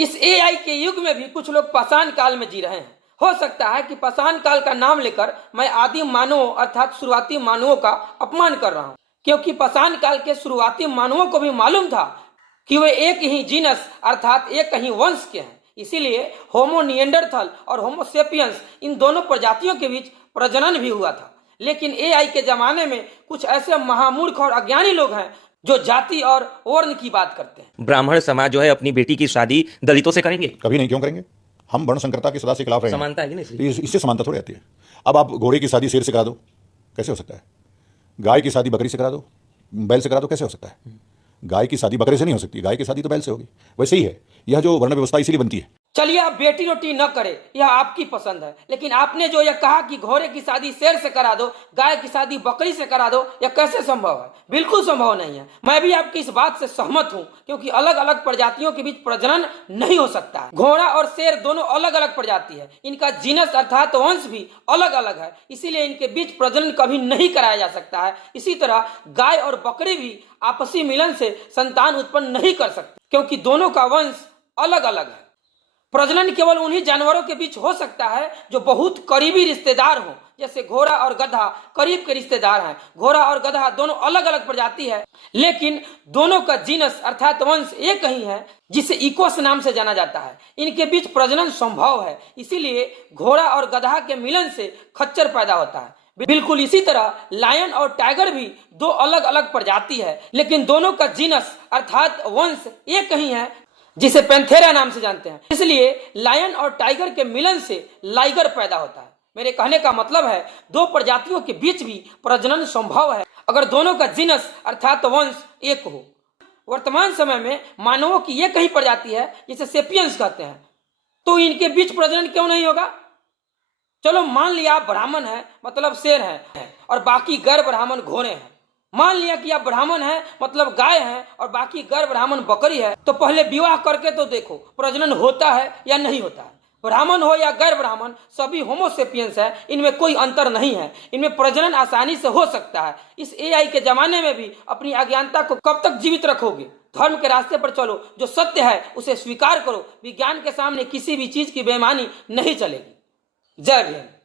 इस एआई के युग में भी कुछ लोग पाषाण काल में जी रहे हैं। हो सकता है कि पाषाण काल का नाम लेकर मैं आदिम मानवों अर्थात शुरुआती मानवों का अपमान कर रहा हूं, क्योंकि पाषाण काल के शुरुआती मानवों को भी मालूम था कि वे एक ही जीनस अर्थात एक ही वंश के हैं। इसीलिए होमो निएंडरथल और होमो सेपियंस इन दोनों प्रजातियों के बीच प्रजनन भी हुआ था। लेकिन एआई के जमाने में कुछ ऐसे महामूर्ख और अज्ञानी लोग हैं जो जाति और वर्ण की बात करते हैं। ब्राह्मण समाज जो है अपनी बेटी की शादी दलितों से करेंगे? कभी नहीं। क्यों करेंगे? हम वर्ण संकरता के सदा से खिलाफ रहे हैं। समानता है कि नहीं? तो इससे समानता थोड़ी आती है। अब आप घोड़े की शादी शेर से करा दो, कैसे हो सकता है? गाय की शादी बकरी से करा दो, बैल से करा दो, कैसे हो सकता है? गाय की शादी बकरे से नहीं हो सकती, गाय की शादी तो बैल से होगी। वैसे ही है, यह जो वर्ण व्यवस्था इसीलिए बनती है। चलिए आप बेटी रोटी न करें, यह आपकी पसंद है, लेकिन आपने जो यह कहा कि घोड़े की शादी शेर से करा दो, गाय की शादी बकरी से करा दो, यह कैसे संभव है? बिल्कुल संभव नहीं है। मैं भी आपकी इस बात से सहमत हूं, क्योंकि अलग अलग प्रजातियों के बीच प्रजनन नहीं हो सकता है। घोड़ा और शेर दोनों अलग अलग प्रजाति है, इनका जीनस अर्थात वंश भी अलग अलग है, इसीलिए इनके बीच प्रजनन कभी नहीं कराया जा सकता है। इसी तरह गाय और बकरी भी आपसी मिलन से संतान उत्पन्न नहीं कर सकते, क्योंकि दोनों का वंश अलग अलग है। प्रजनन केवल उन्हीं जानवरों के बीच हो सकता है जो बहुत करीबी रिश्तेदार हों, जैसे घोड़ा और गधा करीब के रिश्तेदार हैं। घोड़ा और गधा दोनों अलग अलग प्रजाति है, लेकिन दोनों का जीनस अर्थात वंश एक ही है, जिसे इकोस नाम से जाना जाता है। इनके बीच प्रजनन संभव है, इसीलिए घोड़ा और गधा के मिलन से खच्चर पैदा होता है। बिल्कुल इसी तरह लायन और टाइगर भी दो अलग अलग प्रजाति है, लेकिन दोनों का जीनस अर्थात वंश एक ही है, जिसे पैंथेरा नाम से जानते हैं। इसलिए लायन और टाइगर के मिलन से लाइगर पैदा होता है। मेरे कहने का मतलब है दो प्रजातियों के बीच भी प्रजनन संभव है, अगर दोनों का जीनस अर्थात वंश एक हो। वर्तमान समय में मानवों की एक ही प्रजाति है, जिसे सेपियंस कहते हैं, तो इनके बीच प्रजनन क्यों नहीं होगा? चलो मान लिया आप ब्राह्मण है मतलब शेर है और बाकी गैर ब्राह्मण घोड़े हैं। मान लिया कि आप ब्राह्मण हैं मतलब गाय हैं और बाकी गैर ब्राह्मण बकरी है, तो पहले विवाह करके तो देखो प्रजनन होता है या नहीं होता है। ब्राह्मण हो या गैर ब्राह्मण सभी होमोसेपियंस है, इनमें कोई अंतर नहीं है, इनमें प्रजनन आसानी से हो सकता है। इस एआई के जमाने में भी अपनी अज्ञानता को कब तक जीवित रखोगे? धर्म के रास्ते पर चलो, जो सत्य है उसे स्वीकार करो। विज्ञान के सामने किसी भी चीज की बेईमानी नहीं चलेगी। जय भीम।